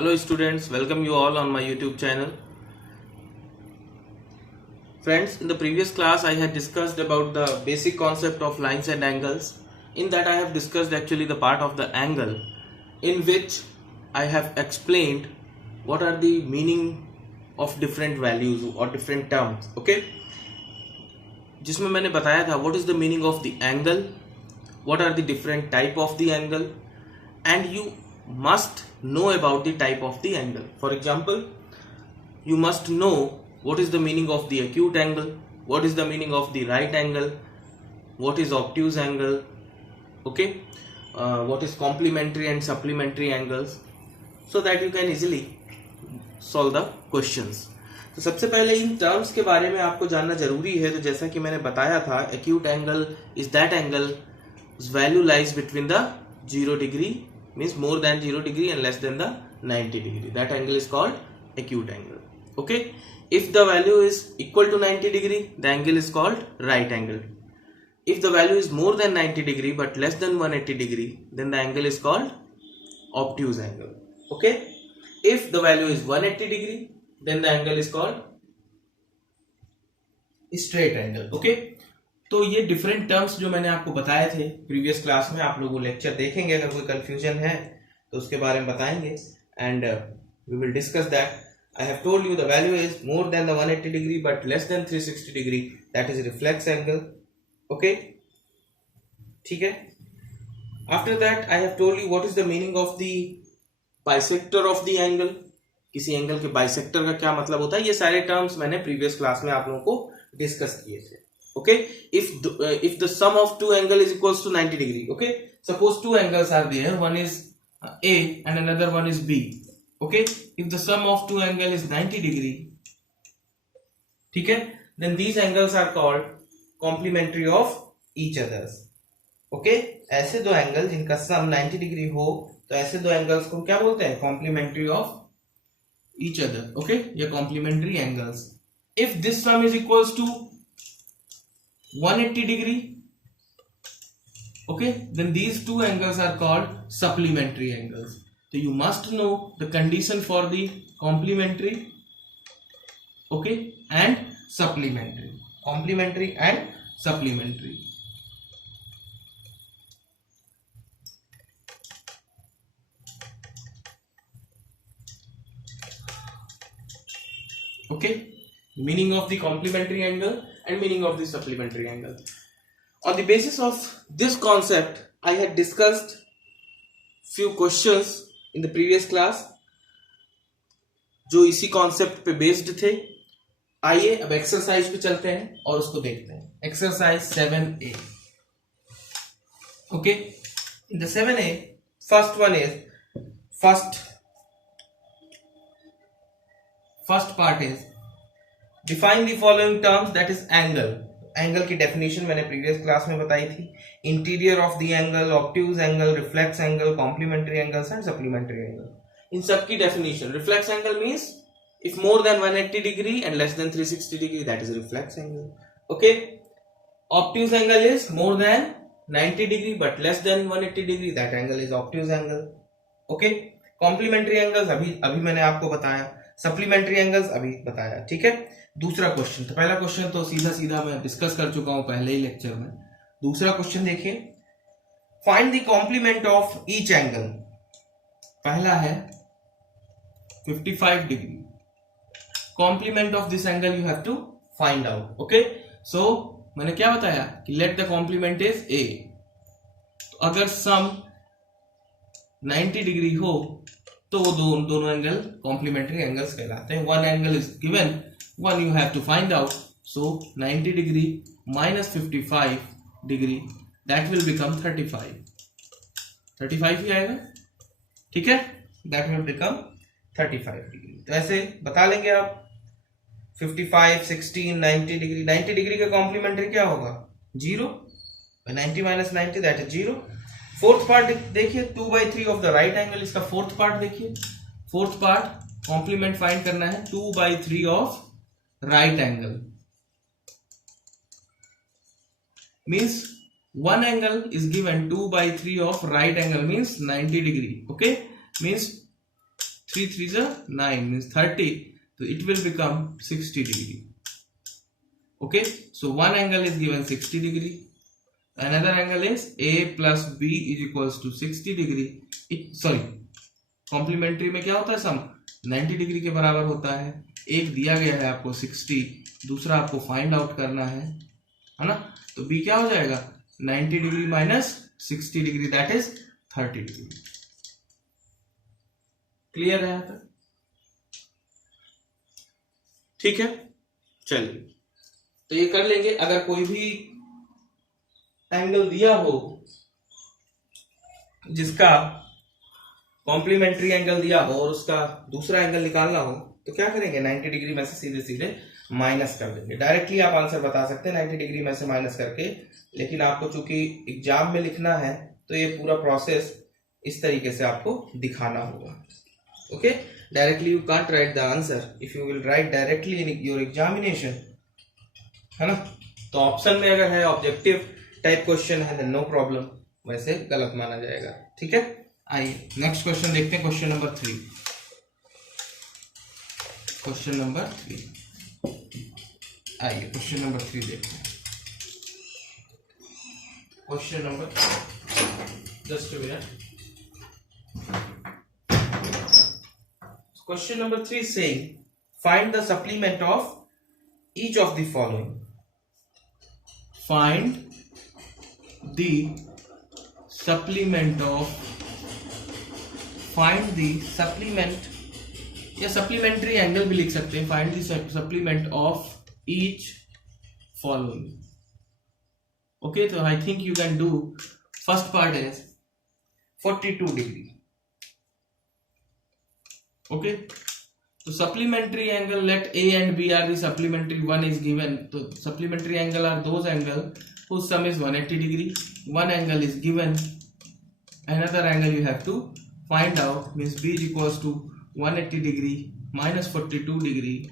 Hello students, welcome you all on my YouTube channel. Friends, in the previous class I had discussed about the basic concept of lines and angles. In that I have discussed actually the part of the angle in which I have explained what are the meaning of different values or different terms. Okay, जिसमें मैंने बताया था what is the meaning of the angle, what are the different type of the angle, and you must know about the type of the angle. For example, you must know what is the meaning of the acute angle, what is the meaning of the right angle, what is obtuse angle, okay, what is complementary and supplementary angles, so that you can easily solve the questions. तो सबसे पहले in terms के बारे में आपको जानना जरूरी है. तो जैसा कि मैंने बताया था, acute angle is that angle whose value lies between the 0 degree, means more than 0 degree and less than the 90 degree. That angle is called acute angle. Okay, if the value is equal to 90 degree, the angle is called right angle. If the value is more than 90 degree but less than 180 degree, then the angle is called obtuse angle. Okay, if the value is 180 degree, then the angle is called straight angle. Okay, तो ये different terms जो मैंने आपको बताए थे previous class में, आप लोग वो लेक्चर देखेंगे. अगर कोई कंफ्यूजन है तो उसके बारे में बताएंगे and we will discuss that. I have told you the value is more than the 180 degree but less than 360 degree, that is reflex angle. Okay, ठीक है. After that I have told you what is the meaning of the bisector of the angle. किसी angle के bisector का क्या मतलब होता है, ये सारे टर्म्स मैंने प्रीवियस क्लास में आप लोगों को डिस्कस किए थे. Okay, if the sum of two angle is equals to 90 degree, okay, suppose two angles are there, one is A and another one is B. Okay, if the sum of two angle is 90 degree, ठीक है, then these angles are called complementary of each others. Okay, ऐसे दो angle जिनका सम 90 degree हो, तो ऐसे दो angles को क्या बोलते हैं, complementary of each other. Okay, ये complementary angles. If this sum is equals to 180 degree, okay, then these two angles are called supplementary angles. So you must know the condition for the complementary, okay, and supplementary. Complementary and supplementary. Okay, meaning of the complementary angle and meaning of the supplementary angle. On the basis of this concept, I had discussed few questions in the previous class जो इसी concept पे based थे. आइए अब exercise पे चलते हैं और उसको देखते हैं. Exercise 7A. Okay, in the 7A first one is first part is define the following terms, that is angle. Angle की डेफिनेशन मैंने प्रीवियस क्लास में बताई थी. Interior of the angle, obtuse angle, reflex angle, complementary angles and supplementary angle. इन सब की definition. Reflex angle means if more than 180 degree and less than 360 degree, that is reflex angle. Okay, obtuse angle is more than 90 degree but less than 180 degree, that angle is obtuse angle. Okay, complementary angles अभी मैंने आपको बताया, supplementary angles अभी बताया. ठीक है, दूसरा question. तो पहला क्वेश्चन तो सीधा मैं डिस्कस कर चुका हूं पहले ही लेक्चर में. दूसरा क्वेश्चन देखिए, find the complement of each angle. पहला है 55 degree. Complement of this angle you have to find out. Okay, so मैंने क्या बताया कि let the complement is a. तो अगर सम 90 डिग्री हो तो वो दोनों एंगल कॉम्प्लीमेंट्री एंगल्स कहलाते हैं. One angle is given, one you have to find out. So 90 degree minus 55 degree, that will become 35 ही आएगा. ठीक है, दैट विल बिकम 35 डिग्री. तो ऐसे बता लेंगे आप 55, 16, 90 डिग्री. 90 डिग्री का कॉम्प्लीमेंट्री क्या होगा, 0. 90 minus 90 that is 0. Fourth part देखिए, 2/3 ऑफ द राइट एंगल. इसका फोर्थ पार्ट देखिए, फोर्थ पार्ट कॉम्प्लीमेंट फाइंड करना है. 2/3 of right angle means one angle is given 2/3 of right angle means 90 degree. Okay, means 3 3 is 9 means 30, so it will become 60 degree. Okay, so one angle is given 60 degree, another angle is A plus B is equals to 60 degree. Complementary में क्या होता है, सम 90 degree के बराबर होता है. एक दिया गया है आपको 60, दूसरा आपको फाइंड आउट करना है ना. तो B क्या हो जाएगा, 90 degree minus 60 degree, that is 30 degree. Clear है यहाँ तक? ठीक है, चलिए तो ये कर लेंगे. अगर कोई भी एंगल दिया हो जिसका कॉम्प्लीमेंट्री एंगल दिया हो और उसका दूसरा एंगल निकालना हो, तो क्या करेंगे, 90 डिग्री में से सीधे सीधे माइनस कर देंगे. डायरेक्टली आप आंसर बता सकते हैं 90 डिग्री में से माइनस करके, लेकिन आपको चूंकि एग्जाम में लिखना है तो ये पूरा प्रोसेस इस तरीके से आपको दिखाना होगा. Okay, directly you can't right the answer. If you will write directly in your examination, है ना, तो ऑप्शन में अगर है ऑब्जेक्टिव टाइप क्वेश्चन है, नो प्रॉब्लम, वैसे गलत माना जाएगा. ठीक है, आइए नेक्स्ट क्वेश्चन देखते हैं. Question number 3. क्वेश्चन नंबर 3, आइए क्वेश्चन नंबर 3 देखते हैं. Question number 3, just a minute. Question number 3 is saying find the supplement of each of the following. Find the supplement या supplementary angle भी लिख सकते हैं. Find the supplement of each following. Okay, so I think you can do first part is 42 degree. Okay, so supplementary angle, let A and B are the supplementary, one is given. So supplementary angle are those angle whose sum is 180 degree. One angle is given, another angle you have to find out, means B is equals to 180 degree minus 42 degree.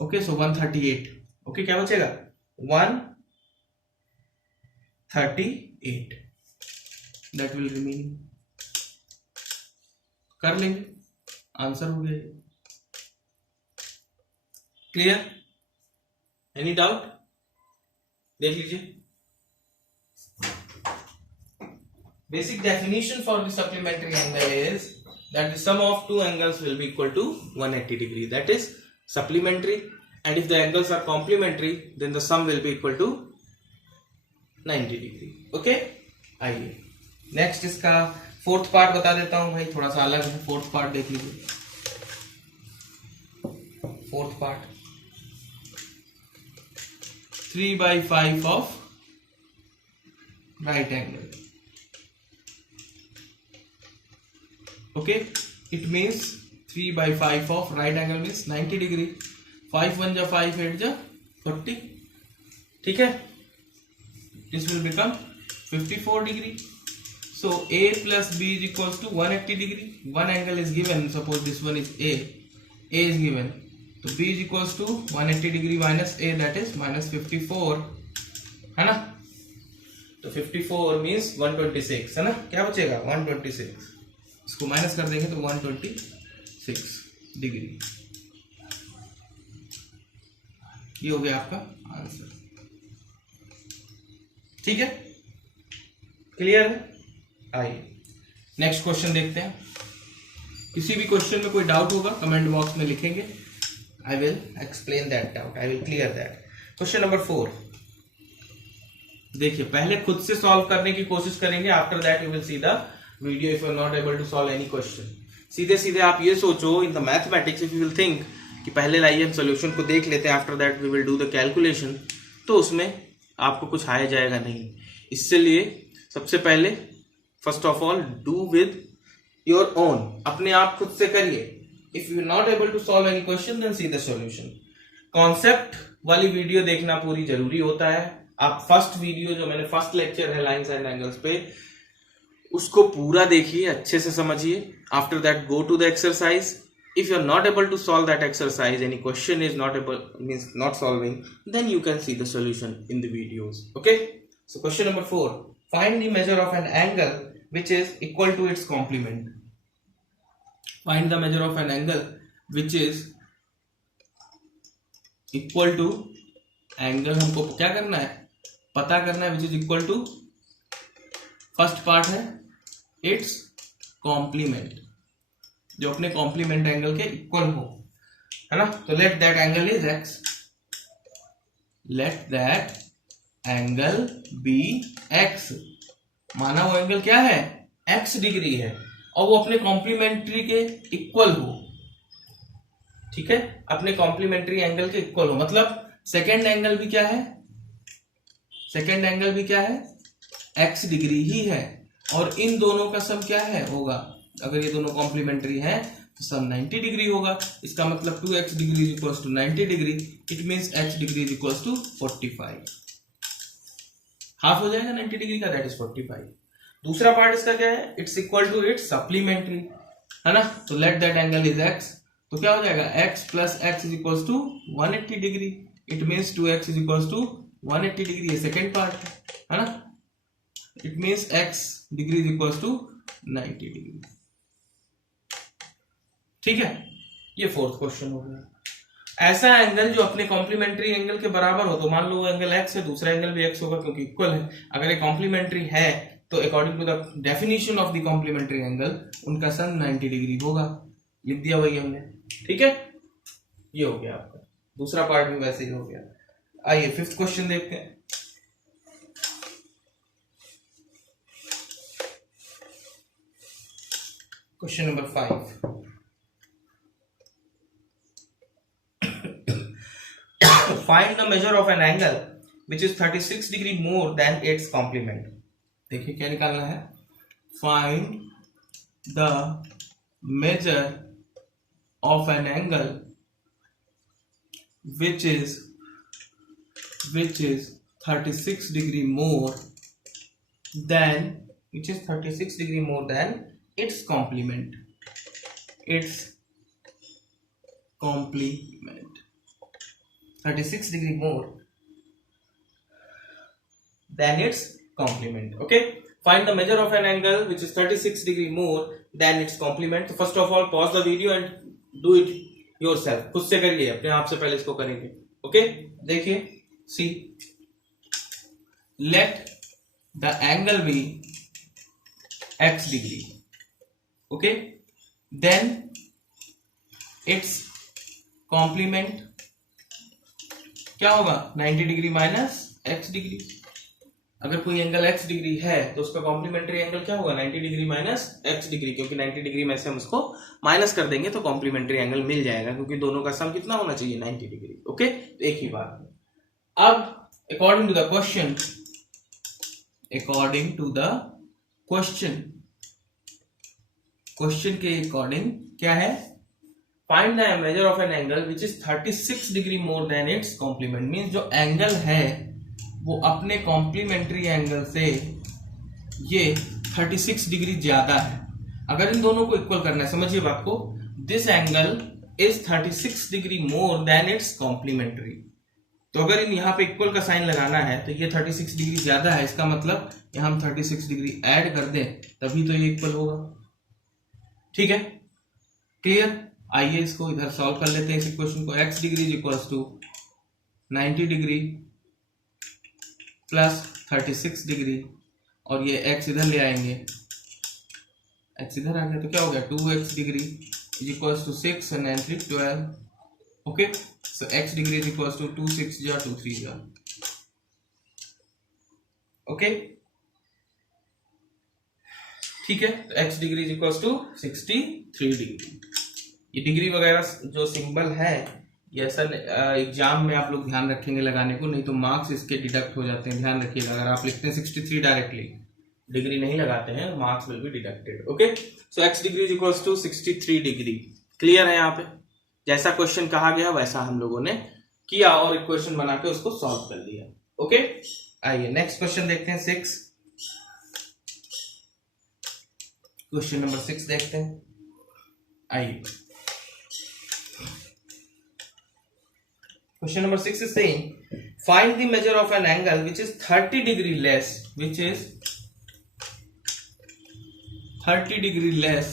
Okay, so 138. Okay, क्या बचेगा, 138, that will remain. कर लेंगे, answer हो गया. Clear, any doubt? देख लीजिए. Basic definition for the supplementary angle is that the sum of two angles will be equal to 180 degree, that is supplementary. And if the angles are complementary then the sum will be equal to 90 degree. Okay, आइए next इसका fourth part बता देता हूं भाई, थोड़ा सा अलग है. फोर्थ पार्ट देख लीजिए. Fourth part 3/5 of right angle. Okay, it means 3/5 of right angle means 90 degree. 5 1 जा 5 8 जा 40. ठीक है, this will become 54 degree. So A plus B is equals to 180 degree. One angle is given, suppose this one is A is given, तो B is equals to 180 degree minus A, that is minus 54, है ना. तो 54 means 126, है ना. क्या बचेगा, 126. इसको minus कर देंगे तो 126 डिग्री. ये हो गया आपका आंसर. ठीक है, क्लियर है. आइए नेक्स्ट क्वेश्चन देखते हैं. किसी भी क्वेश्चन में कोई डाउट होगा कमेंट बॉक्स में लिखेंगे. I will explain that doubt. I will clear that. Question number 4. देखिए, पहले खुद से सॉल्व करने की कोशिश करेंगे. After that you will see the video if you are not able to solve any question. सीधे सीधे आप ये सोचो, in the mathematics if you will think कि पहले लाइए हम सोल्यूशन को देख लेते हैं, after that we will do the calculation, तो उसमें आपको कुछ आया जाएगा नहीं. इसलिए सबसे पहले first of all do with your own, अपने आप खुद से करिए. If you are not able to solve any question, then see the solution. Concept वाली वीडियो देखना पूरी जरूरी होता है. आप फर्स्ट वीडियो जो मैंने फर्स्ट लेक्चर है लाइन्स एंड एंगल्स पे, उसको पूरा देखिए, अच्छे से समझिए. After that go to the exercise. If you are not able to solve that exercise, any question is not able, means not solving, then you can see the solution in the videos. Okay, so question number 4, find the measure of an angle which is equal to its complement. Find the measure of an angle which is equal to, angle हमको क्या करना है, पता करना है, which is equal to, first part है it's complement, जो अपने कॉम्प्लीमेंट एंगल के इक्वल हो, है ना। तो let that angle is x, let that angle be x, माना वो एंगल क्या है, एक्स डिग्री है, और वो अपने कॉम्प्लीमेंट्री के इक्वल हो, ठीक है, अपने कॉम्प्लीमेंट्री एंगल के इक्वल हो, मतलब सेकेंड एंगल भी क्या है, सेकेंड एंगल भी क्या है, एक्स डिग्री ही है, और इन दोनों का सम क्या है होगा, अगर ये दोनों कॉम्प्लीमेंट्री है तो सम 90 डिग्री होगा। इसका मतलब 2x degree is equals to 90 degree, it means x degree is equals to 45, half हो जाएगा 90 डिग्री का, दैट इज 45। दूसरा पार्ट इसका क्या है, it's equal to its supplementary, है ना। तो let that angle is x, तो क्या हो जाएगा, x plus x is equals to 180 degree, it means 2x is equals to 180 degree, ये सेकेंड पार्ट है ना। It means x degree is equals to 90 degree, ठीक है। ये फोर्थ क्वेश्चन हो गया। ऐसा एंगल जो अपने कॉम्प्लीमेंट्री एंगल के बराबर हो, तो मान लो वो एंगल x है, दूसरा एंगल भी x होगा क्योंकि इक्वल है। अगर ये कॉम्प्लीमेंट्री है तो according to the definition of the complementary angle उनका सम 90 डिग्री होगा, लिख दिया वही हमने, ठीक है। ये हो गया आपका, दूसरा पार्ट भी वैसे ही हो गया। आइए फिफ्थ क्वेश्चन देखते हैं। Question number 5, find the measure of an angle which is 36 degree more than its complement। देखिए क्या निकालना है, find the measure of an angle which is 36 degree more than, which is 36 degree more than its complement, its complement 36 degree more than its complement। Okay, find the measure of an angle which is 36 degree more than its complement। So first of all pause the video and do it yourself, खुद से करिए, अपने आप से पहले इसको करेंगे। Okay, देखिए, see, let the angle be x degree, okay, then its complement क्या होगा, 90 डिग्री माइनस x डिग्री। अगर कोई एंगल x डिग्री है तो उसका कॉम्प्लीमेंट्री एंगल क्या होगा, 90 डिग्री माइनस x डिग्री, क्योंकि 90 डिग्री में से हम उसको माइनस कर देंगे तो कॉम्प्लीमेंट्री एंगल मिल जाएगा, क्योंकि दोनों का सम कितना होना चाहिए, 90 डिग्री। ओके, तो एक ही बात है। अब according to the question, according to the question के अकॉर्डिंग क्या है, find the measure of an angle which is 36 degree more than its complement, means जो एंगल है वो अपने कॉम्प्लीमेंट्री एंगल से ये 36 डिग्री ज्यादा है। अगर इन दोनों को इक्वल करना है, समझिए बात को, this angle is 36 degree more than its complementary. तो अगर इन यहाँ पे इक्वल का साइन लगाना है तो ये 36 डिग्री ज्यादा है, इसका मतलब यहाँ हम 36 डिग्री ऐड कर दें तभी तो ये इक्वल होगा, ठीक है, क्लियर। आइए इसको इधर सॉल्व कर लेते हैं इस इक्वेशन को। x degree is equals to 90 degree plus 36 degree, और ये x इधर ले आएंगे, x इधर आ गया तो क्या हो गया, 2x degree is equals to 6 and 9 3 12। Okay, so x degree is equals to 2 6 जा 2 3 जा। ओके, ठीक है, तो x degree is equals to 63 degree. ये डिग्री वगैरह जो सिंबल है ये ऐसा एग्जाम में आप लोग ध्यान रखेंगे लगाने को, नहीं तो मार्क्स इसके डिडक्ट हो जाते हैं, ध्यान रखिएगा। अगर आप लिखते हैं 63 डायरेक्टली, डिग्री नहीं लगाते हैं, marks will be deducted. Okay, so x degree is equals to 63 degree. Clear है, यहाँ पे जैसा क्वेश्चन कहा गया वैसा हम लोगों ने किया और इक्वेशन बना के उसको सॉल्व कर लिया। ओके, आइए नेक्स्ट क्वेश्चन देखते हैं, 6, क्वेश्चन नंबर 6 देखते हैं। आइए, question number 6 is saying find the measure of an angle which is 30 degree less, which is 30 degree less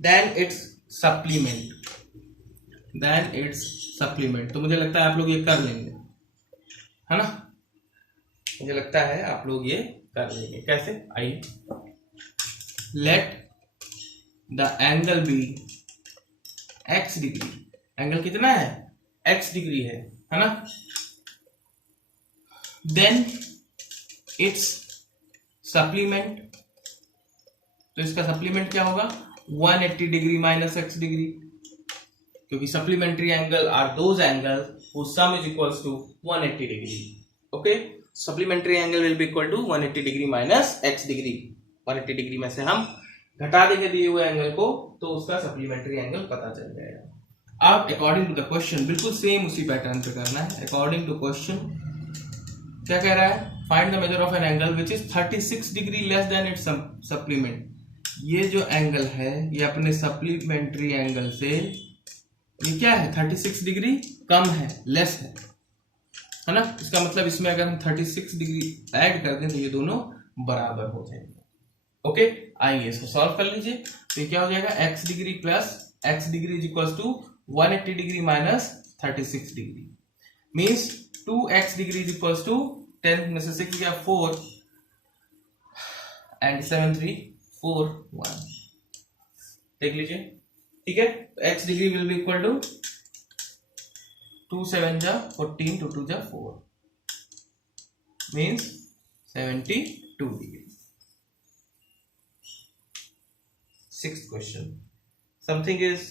than its supplement, तो मुझे लगता है आप लोग ये कर लेंगे, है ना, मुझे लगता है आप लोग ये कर लेंगे। कैसे? आइए, let the angle be x degree, angle कितना है? x डिग्री है ना, देन इट्स सप्लीमेंट, तो इसका सप्लीमेंट क्या होगा? 180 डिग्री माइनस x डिग्री, क्योंकि supplementary angle are those angle whose sum is equals to 180 degree. Okay, supplementary angle will be equal to 180 degree minus x degree. 180 degree में से हम घटा देंगे दिए हुए एंगल को, तो उसका सप्लीमेंट्री एंगल पता चल जाएगा। अब अकॉर्डिंग टू द क्वेश्चन, बिल्कुल सेम उसी पैटर्न पे करना है। अकॉर्डिंग टू क्वेश्चन क्या कह रहा है? Find the measure of an angle which is 36 degree less than its supplement. ये जो एंगल है ये अपने सप्लीमेंट्री एंगल से ये क्या है? 36 डिग्री कम है, लेस है ना। इसका मतलब इसमें अगर हम 36 डिग्री ऐड कर दें तो ये दोनों बराबर हो जाएंगे। ओके, आइए इसको सॉल्व कर लीजिए। तो क्या हो जाएगा? x degree plus x degree is equal to 180 degree minus 36 degree, means 2x degree is equal to 10 में से 6 गया 4 एंड 7 3 4 1। देख लीजिए, ठीक है। तो x degree will be equal to 2 7 जा 14, 2 2 जा 4, means 72 degree. Sixth question, something is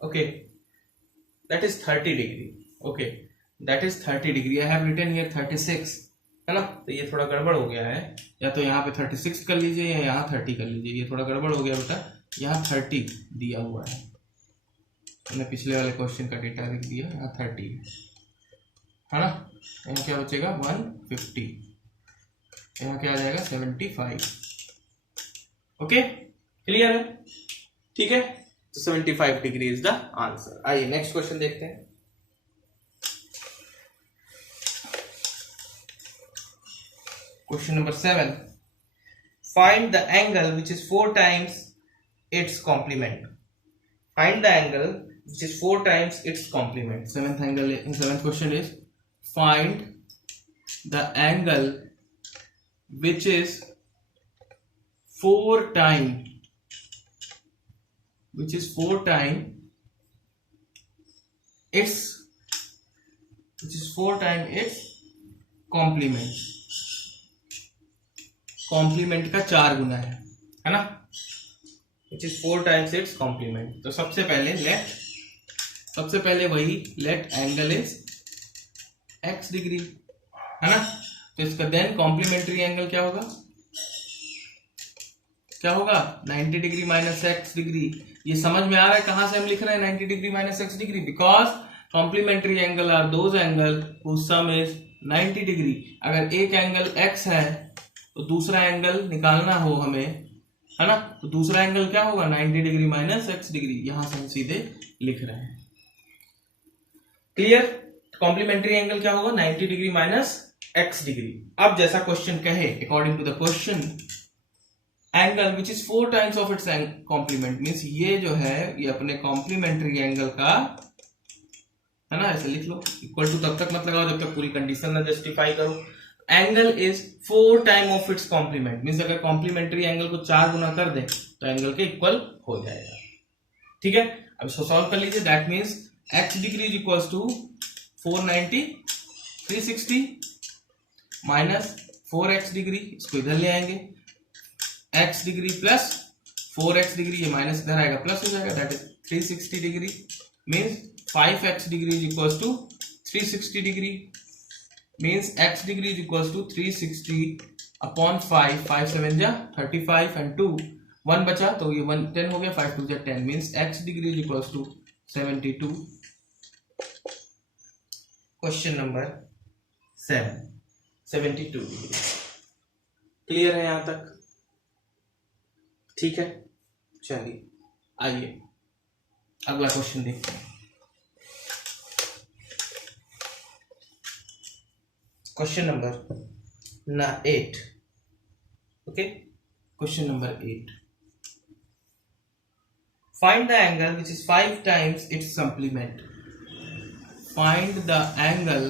okay, that is 30 degree. Okay, that is 30 degree. I have written here 36, है ना। तो ये थोड़ा गड़बड़ हो गया है, या तो यहाँ पे 36 कर लीजिए या यहाँ 30 कर लीजिए। ये थोड़ा गड़बड़ हो गया बेटा, यहाँ 30 दिया हुआ है, मैंने पिछले वाले क्वेश्चन का डेटा लिख दिया, यहाँ 30 है ना। यहाँ क्या बचेगा? 150, यहाँ क्या आ जाएगा? 75। ओके, क्लियर है? ठीक है, तो 75 डिग्री इज द आंसर। आइए नेक्स्ट क्वेश्चन देखते हैं। Question number 7, find the angle which is 4 times its complement. Find the angle which is 4 times its complement. Seventh question is find the angle which is 4 times its complement। Complement का 4 गुना है ना, which is 4 times its complement। तो सबसे पहले वही let angle is x degree, है ना। तो इसका देन कॉम्प्लीमेंट्री एंगल क्या होगा? 90 डिग्री माइनस एक्स डिग्री। ये समझ में आ रहा है कहां से हम लिख रहे हैं 90 degree minus x degree? Because complementary angle are those angle whose sum is 90 degree. अगर एक एंगल x है तो दूसरा एंगल निकालना हो हमें, है ना, तो दूसरा एंगल क्या होगा? 90 डिग्री माइनस एक्स डिग्री। यहां से हम सीधे लिख रहे हैं। क्लियर? कॉम्प्लीमेंट्री एंगल क्या होगा? 90 डिग्री माइनस x डिग्री। अब जैसा क्वेश्चन कहे, according to the question, angle which is 4 times of its complement, means ये जो है ये अपने कॉम्प्लीमेंट्री एंगल का, है ना, ऐसे लिख लो। इक्वल टू तब तक मत लगाओ जब तक पूरी कंडीशन ना जस्टिफाई करो। Angle is 4 time of its complement, means अगर कॉम्प्लीमेंट्री एंगल को 4 गुना कर दे तो एंगल के इक्वल हो जाएगा। ठीक है, अब इसको सॉल्व कर लीजिए। That means x degree is equal to 490 360 minus 4x degree, इसको इधर ले आएंगे, x degree plus 4x degree, ये माइनस इधर आएगा प्लस हो जाएगा, that is 360 degree, means 5x degree is equal to 360 degree, means x degree is equal to 360 upon 5, 5 7 जा 35 एंड 2 1 बचा तो ये 1 10 हो गया, 5 2 जा 10, means x degree is equal to 72। Question number 7, 72 degree. Clear है यहां तक? ठीक है, चलिए आइए अगला क्वेश्चन देखते हैं। Question number 8। Okay, question number 8, find the angle which is 5 times it's complement. Find the angle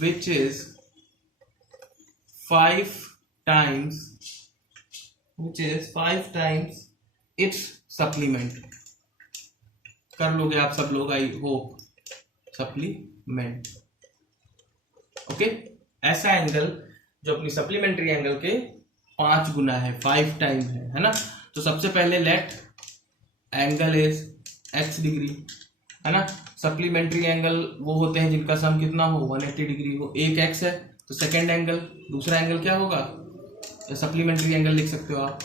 which is 5 times its supplement. कर लोगे आप सब लोग, आई होप. सप्लीमेंट. ओके, ऐसा एंगल जो अपनी सप्लीमेंट्री एंगल के 5 गुना है, 5 टाइम है ना. तो सबसे पहले let angle is x degree, है ना. सप्लीमेंट्री एंगल वो होते हैं जिनका सम कितना हो, 180 डिग्री हो. एक x है तो सेकेंड एंगल, दूसरा एंगल क्या होगा, सप्लीमेंट्री एंगल लिख सकते हो आप.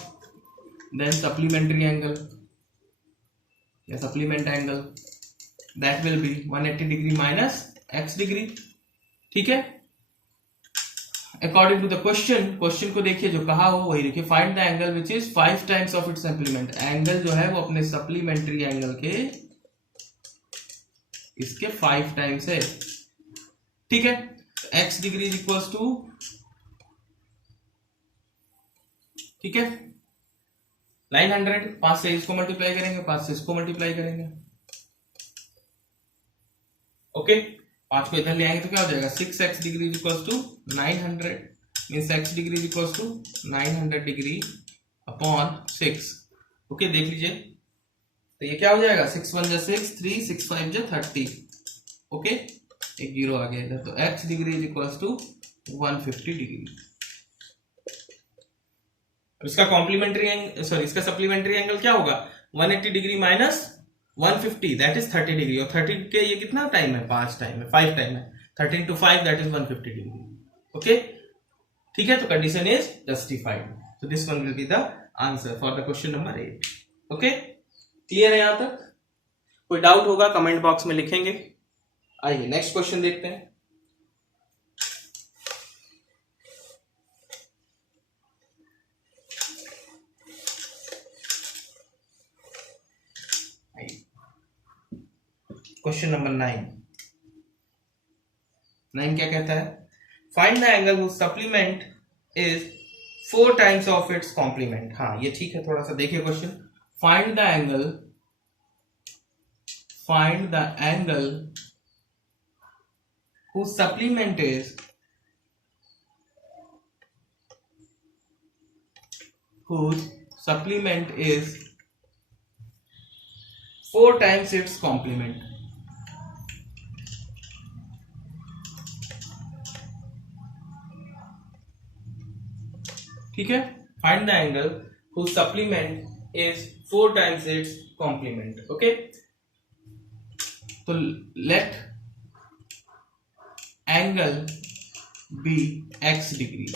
देन सप्लीमेंट्री एंगल या supplement angle that will be 180 degree minus x degree. ठीक है, अकॉर्डिंग टू द क्वेश्चन को देखिए, जो कहा हो वही देखिए. Find the angle which is 5 times of its supplement. Angle जो है वो अपने सप्लीमेंट्री एंगल के इसके 5 टाइम्स है. ठीक है, x degree is equals to, ठीक है, 900. 5 से इसको मल्टीप्लाई करेंगे, 5 से इसको मल्टीप्लाई करेंगे. ओके, 5 को इधर ले आएंगे तो क्या हो जाएगा, 6x degree is equals to 900. Means x degree is equals to 900 degree upon 6. Okay, देख लीजिए तो ये क्या हो जाएगा, 6 1 जा 6, 3 6 5 जा 30. ओके, एक जीरो आ गया इधर. तो x degree is equals to 150 degree. इसका कॉम्प्लीमेंट्री एंगल, सॉरी इसका सप्लीमेंट्री एंगल क्या होगा, 180 degree minus 150 that is 30 degree. और 30 के ये कितना टाइम है, 5 टाइम है, 5 टाइम है. 13 to 5 that is 150 degree. Okay, ठीक है, तो condition is justified. So this one will be the answer for the question number 8. Okay, clear है यहां तक? कोई डाउट होगा कमेंट बॉक्स में लिखेंगे. आइए नेक्स्ट क्वेश्चन देखते हैं. क्वेश्चन नंबर 9 क्या कहता है, find the angle whose supplement is 4 times of its complement. हाँ ये ठीक है, थोड़ा सा देखिए question. Find the angle whose supplement is 4 times its complement. ठीक है, find the angle whose supplement is 4 times its complement. Okay, तो let angle be x degree.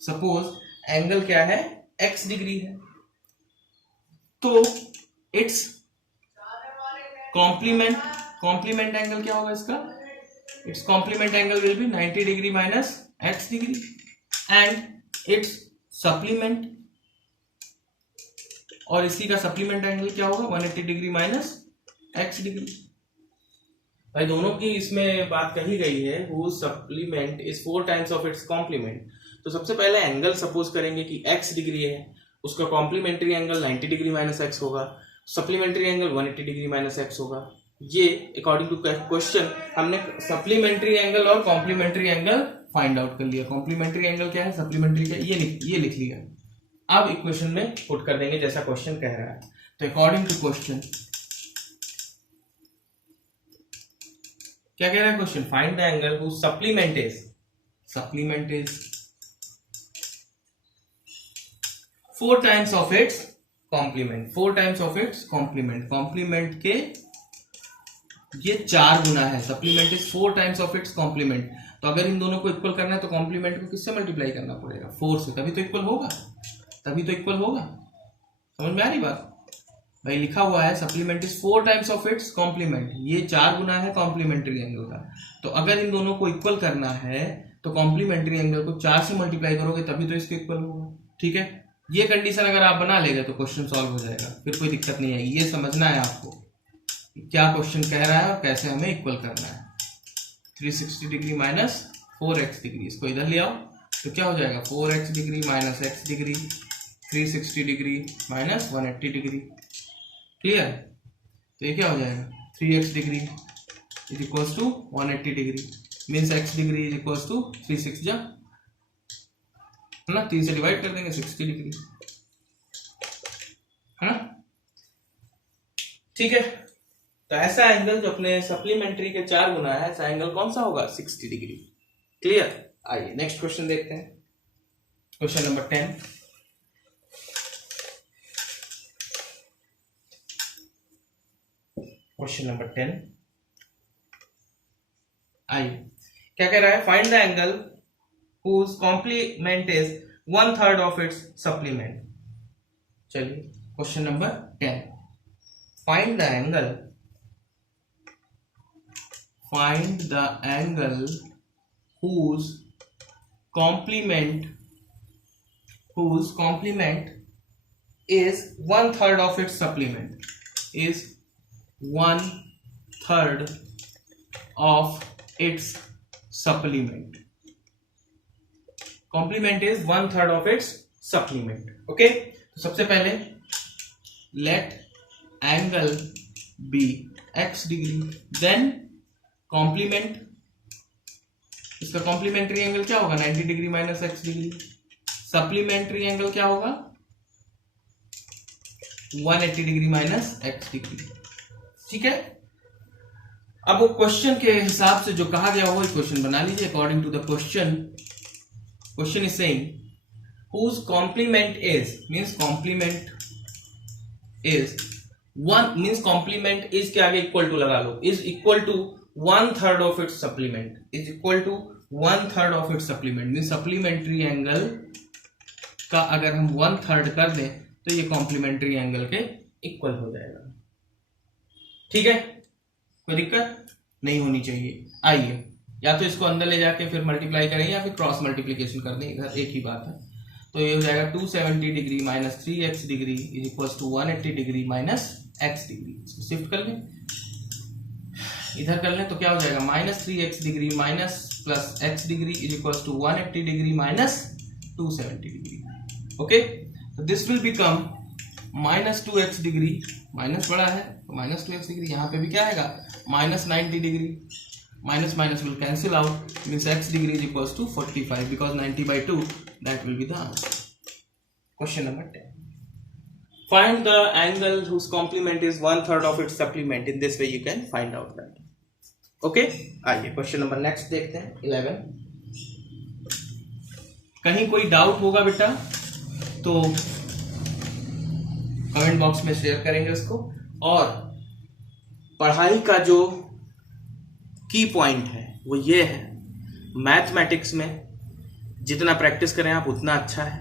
Suppose angle क्या है, x डिग्री है, तो इट्स कॉम्प्लीमेंट एंगल क्या होगा इसका, its complement angle will be 90 degree minus x degree. And its supplement, और इसी का सप्लीमेंट एंगल क्या होगा, 180 डिग्री माइनस x डिग्री. भाई दोनों की इसमें बात कही गई है, whose supplement is 4 times of its complement. तो सबसे पहले एंगल सपोज करेंगे कि x डिग्री है, उसका complementary angle 90 degree minus x होगा, supplementary angle 180 degree minus x होगा. ये अकॉर्डिंग टू क्वेश्चन हमने सप्लीमेंट्री एंगल और कॉम्प्लीमेंट्री एंगल फाइंड आउट कर लिया. कॉम्प्लीमेंट्री एंगल क्या है, सप्लीमेंट्री क्या, ये लिख लिया. अब इक्वेशन में पुट कर देंगे जैसा क्वेश्चन कह रहा है. तो अकॉर्डिंग टू क्वेश्चन क्या कह रहा है question, find the angle whose supplement is 4 times of its complement. 4 times of its complement, complement के ये 4 गुना है. Supplement is 4 times of its complement. तो अगर इन दोनों को इक्वल करना है तो कॉम्प्लीमेंट को किससे मल्टीप्लाई करना पड़ेगा, 4 से, तभी तो इक्वल होगा. समझ में आ रही बात भाई? लिखा हुआ है supplement is 4 times of its complement, ये 4 गुना है कॉम्प्लीमेंट्री एंगल का. तो अगर इन दोनों को इक्वल करना है तो कॉम्प्लीमेंट्री एंगल को 4 से मल्टीप्लाई करोगे तभी तो इसको इक्वल होगा. ठीक है, ये कंडीशन अगर आप बना लेंगे तो क्वेश्चन सॉल्व हो जाएगा, फिर कोई दिक्कत नहीं आएगी. ये समझना है आपको क्या क्वेश्चन कह रहा है और कैसे हमें इक्वल करना है. 360 डिग्री माइनस 4x डिग्री, इसको इधर ले आओ. तो क्या हो जाएगा 4x degree minus x degree 360 degree minus 180 degree. Clear? तो ये क्या हो जाएगा 3x degree is equals to 180 degree means x degree is equals to 360 जा है ना, 3 से डिवाइड कर देंगे 60 डिग्री है ना। ठीक है, तो ऐसा एंगल जो अपने सप्लीमेंट्री के 4 गुना है, ऐसा एंगल कौन सा होगा 60 डिग्री। क्लियर? आइए नेक्स्ट क्वेश्चन देखते हैं, क्वेश्चन नंबर 10। क्वेश्चन नंबर 10 आइए क्या कह रहा है, find the angle whose complement is 1/3 of its supplement। चलिए question number 10, find the angle whose complement is 1/3 of its supplement, is 1/3 of its supplement। Complement is 1/3 of its supplement. Okay, तो सबसे पहले let angle be x degree, then complement, इसका complementary angle क्या होगा 90 degree minus x degree, supplementary angle क्या होगा 180 degree minus x degree. ठीक है, अब वो क्वेश्चन के हिसाब से जो कहा गया वो क्वेश्चन बना लीजिए according to the question. Question is saying whose complement is means complement is one means complement is के आगे equal to लगा लो, is equal to 1/3 of its supplement, is equal to 1/3 of its supplement means supplementary angle का अगर हम 1/3 कर दें तो ये complementary angle के equal हो जाएगा। ठीक है, कोई दिक्कत नहीं होनी चाहिए। आइए या तो इसको अंदर ले जाके फिर मल्टीप्लाई करें या फिर क्रॉस मल्टीप्लीकेशन कर दें, इधर एक ही बात है। तो ये हो जाएगा 270 degree minus 3x degree is equals to 180 degree minus x degree. इसको शिफ्ट कर लें, इधर कर लें तो क्या हो जाएगा minus 3x degree minus plus x degree is equals to 180 degree minus 270 degree. Okay, तो this will become minus 2x degree, minus बड़ा है तो माइनस 2x डिग्री, यहाँ पे भी क्या आएगा minus 90 degree, minus minus will cancel out means x degree is equals to 45 because 90/2 that will be the answer। Question number 10, find the angle whose complement is 1/3 of its supplement। in this way you can find out that। okay, आइए question number next देखते हैं 11। कहीं कोई doubt होगा बेटा तो comment box में share करेंगे उसको, और पढ़ाई का जो की पॉइंट है वो ये है, मैथमेटिक्स में जितना प्रैक्टिस करें आप उतना अच्छा है,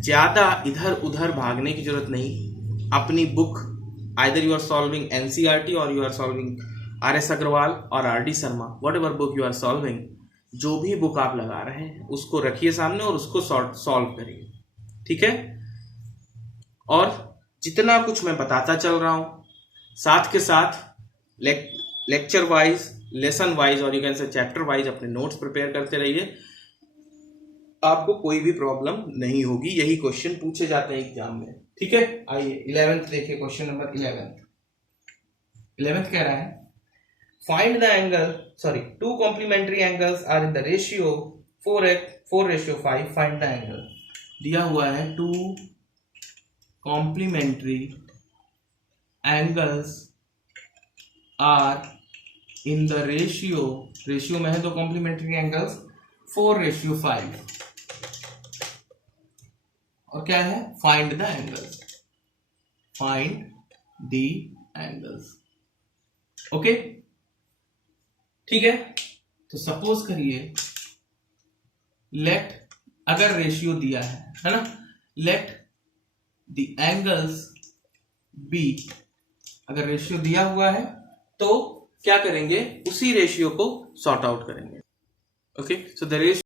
ज़्यादा इधर उधर भागने की जरूरत नहीं। अपनी book either you are solving NCERT और you are solving R S. Agarwal और R D. Sharma, whatever book you are solving, जो भी बुक आप लगा रहे हैं उसको रखिए सामने और उसको सॉल्व करिए। ठीक है, और जितना कुछ मैं बताता चल रहा हूँ साथ के साथ लेक्चर वाइज, लेसन वाइज और you can say chapter wise अपने नोट्स प्रिपेयर करते रहिए, आपको कोई भी प्रॉब्लम नहीं होगी। यही क्वेश्चन पूछे जाते हैं एग्जाम में। ठीक है, आइए 11th देखिए, क्वेश्चन नंबर 11th कह रहा है find the angle, sorry, two complementary angles are in the ratio 4:5, find the angle. दिया हुआ है two complementary angles are in the ratio में है दो कॉम्प्लीमेंट्री एंगल्स 4:5, और क्या है फाइंड द एंगल्स। ओके, ठीक है, तो सपोज करिए लेट, अगर रेशियो दिया है ना, लेट द एंगल्स बी, अगर रेशियो दिया हुआ है तो क्या करेंगे उसी रेशियो को सॉर्ट आउट करेंगे। Okay, so the ratio